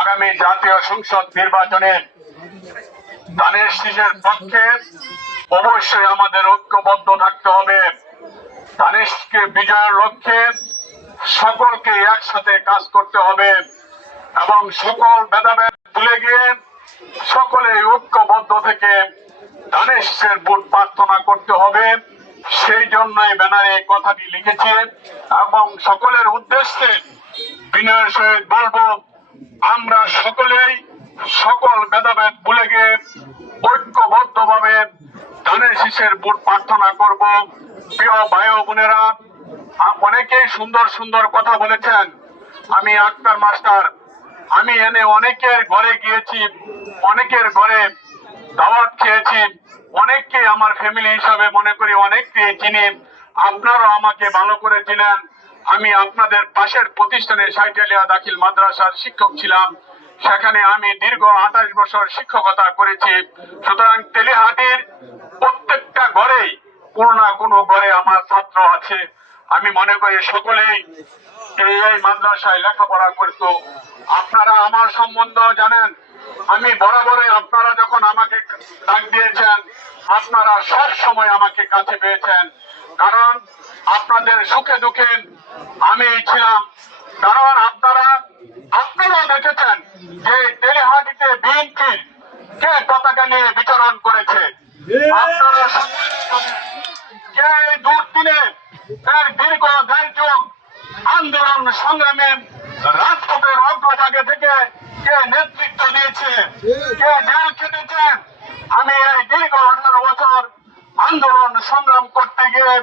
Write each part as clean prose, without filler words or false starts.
আগামী জাতীয় সংসদ নির্বাচনে ধানের শীষের পক্ষে অবশ্যই আমাদের ঐক্যবদ্ধ থাকতে হবে। ধানের শীষকে বিজয়ের লক্ষ্যে সকলকে একসাথে কাজ করতে হবে এবং সকল ভেদাভেদ ভুলে গিয়ে সকলে ঐক্যবদ্ধ থেকে ধানের শীষের ভোট প্রার্থনা করতে হবে। সেই জন্যই ব্যানারে কথাটি লিখেছে এবং সকলের উদ্দেশ্যে বিনয়ের সহিত বলবো, আমরা সকলেই সকল ভেদাভেদ ভুলে গিয়ে ঐক্যবদ্ধভাবে ধানের শীষের ভোট প্রার্থনা করব। প্রিয় ভাই ও বোনেরা, অনেকেই সুন্দর সুন্দর কথা বলেছেন। আমি আক্তার মাস্টার, আমি এনে অনেকের ঘরে গিয়েছি, অনেকের ঘরে দাওয়াত খেয়েছি, অনেককে আমার ফ্যামিলি হিসাবে মনে করি, অনেককে চিনি। আপনারা আমাকে ভালো করে চিনেন। আমি আপনাদের পাশের প্রতিষ্ঠানে সাইটালিয়া দাখিল মাদ্রাসার শিক্ষক ছিলাম। সেখানে আমি দীর্ঘ 28 বছর শিক্ষকতা করেছি। সুতরাং তেলিহাটির প্রত্যেকটা ঘরেই কোনো না কোনো ঘরে আমার ছাত্র আছে। আমি মনে করি সকলেই এই মাদ্রাসায় লেখাপড়া করতো। আপনারা আমার সম্বন্ধ জানেন। আমি বরাবরই আপনারা যখন আমাকে ডাক দিয়েছেন, আপনারা সব সময় আমাকে কাছে পেয়েছেন, কারণ আপনাদের সুখে দুঃখে আমি ছিলাম। কারণ আপনারাও দেখেছেন যে তেলিহাটিতে বিএনপির কে পতাকা নিয়ে বিচরণ করেছে। আপনারা কে দুর্দিনে দীর্ঘ ধৈর্য আন্দোলন সংগ্রামে রাজপথের অগ্রভাগে থেকে কে নেতৃত্ব দিয়েছে, কে জেল খেটেছে। আমি এই দীর্ঘ 18 বছর আন্দোলন সংগ্রাম করতে গিয়ে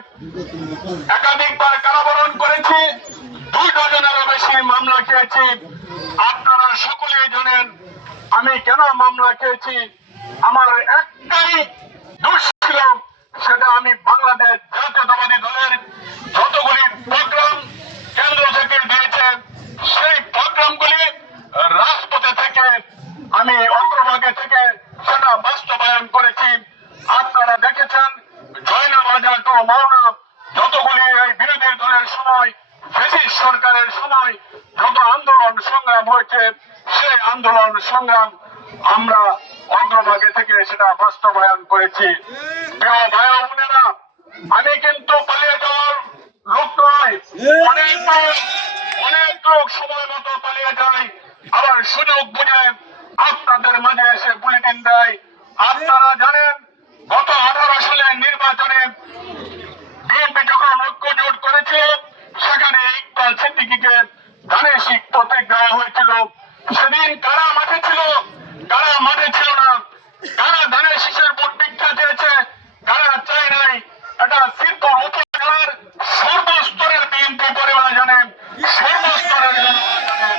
একাধিকবার কারাবরণ করেছি, 2 ডজনেরও বেশি মামলা খেয়েছি। আপনারা সকলেই জানেন আমি কেন মামলা খেয়েছি। আমার একটাই দোষ ছিল, সেটা আমি বাংলাদেশ জাতীয়তাবাদী দলের যতগুলি প্রোগ্রাম কেন্দ্র থেকে দিয়েছে, সেই প্রোগ্রামগুলি রাজপথে থেকে আমি অগ্রভাগে থেকে সেটা বাস্তবায়ন করেছি। আপনারা দেখেছেন জয়নাবাজার টু মাওনা যতগুলি এই বিরোধী দলের সময়, ফ্যাসিস্ট সরকারের সময় যত আন্দোলন সংগ্রাম হয়েছে, সেই আন্দোলন সংগ্রাম আমরা অগ্রভাগে থেকে সেটা বাস্তবায়ন করেছি। প্রিয় ভাই ও বোনেরা, আমি কিন্তু পালিয়ে যাওয়ার লোক নয়। অনেক লোক সময় মতো পালিয়ে যায়, আবার সুযোগ বুঝে আপনাদের মাঝে এসে বুলেটিন দেয়। আপনারা জানেন গত 18 সালের নির্বাচনে বিএনপি যখন ঐক্য জোট করেছিল, সেখানে ইকবাল সিদ্দিকীকে ধানের শীষ প্রতীক দেওয়া হয়েছিল। সেদিন কারা মাঠে ছিল, কারা মাঠে ছিল না, কারা ধানের শীষের ভোট ভিক্ষা চেয়েছে, কারা চায় নাই, এটা শিবপুর উপজেলার সর্বস্তরের বিএনপি পরিবার জানেন, সর্বস্তরের জনগণ জানেন।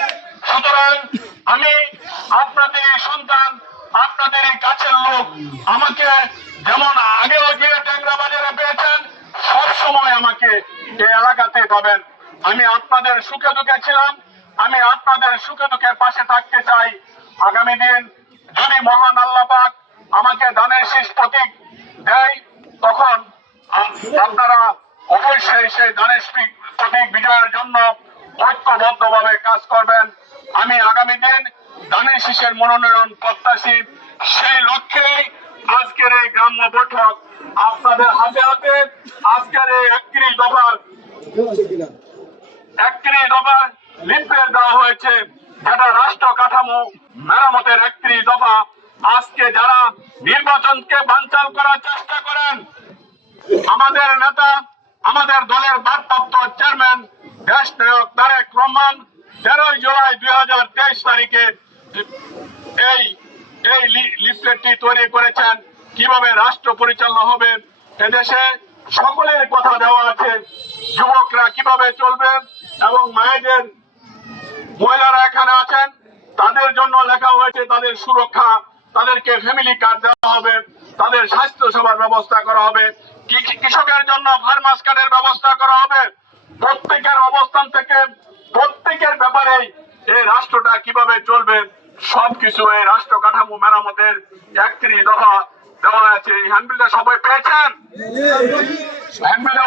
সুতরাং আমি আপনাদের সন্তান, আপনাদের কাছের লোক, আমাকে যেমন আগেও গিয়ে ট্যাংরা বাজারে পেয়েছেন, সব সময় আমাকে এই এলাকাতে পাবেন। আমি আপনাদের সুখে দুঃখে ছিলাম, আমি আপনাদের সুখে দুঃখে পাশে থাকতে চাই। আগামী দিন যদি মহান আল্লাহ পাক আমাকে ধানের শীষ প্রতীক দেয়, তখন আপনারা অবশ্যই সেই ধানের প্রতীক বিজয়ের জন্য ঐক্যবদ্ধভাবে কাজ করবেন। আমি আগামী দিন ধানের শীষের মনোনয়ন প্রত্যাশী। সেই লক্ষ্যেই আজকের এই গ্রাম্য বৈঠক। আপনাদের হাতে হাতে আজকের এই 31 দফার লিফলেট দেওয়া হয়েছে, যেটা রাষ্ট্র কাঠামো মেরামতের 31 দফা। আজকে যারা নির্বাচনকে বানচাল করার চেষ্টা করেন, আমাদের নেতা, আমাদের দলের ভারপ্রাপ্ত চেয়ারম্যান দেশ নায়ক তারেক রহমান 13 জুলাই 2023 তারিখে এই লিফলেটটি তৈরি করেছেন। কিভাবে রাষ্ট্র পরিচালনা হবে এদেশে সকলের কথা দেওয়া আছে। যুবকরা কিভাবে চলবে এবং মহিলারা এখানে আছেন, তাদের জন্য লেখা হয়েছে তাদের সুরক্ষা, তাদেরকে ফ্যামিলি কার্ড দেওয়া হবে, তাদের স্বাস্থ্য সেবার ব্যবস্থা করা হবে, কৃষকের জন্য ফার্মাস কার্ডের ব্যবস্থা করা হবে। প্রত্যেকের অবস্থান থেকে প্রত্যেকের ব্যাপারে এই রাষ্ট্রটা কিভাবে চলবে সবকিছু এই রাষ্ট্র কাঠামো মেরামতের 31 দফা দেওয়া আছে। এই হ্যান্ডবিলটা সবাই পেয়েছেন? হ্যান্ডবিল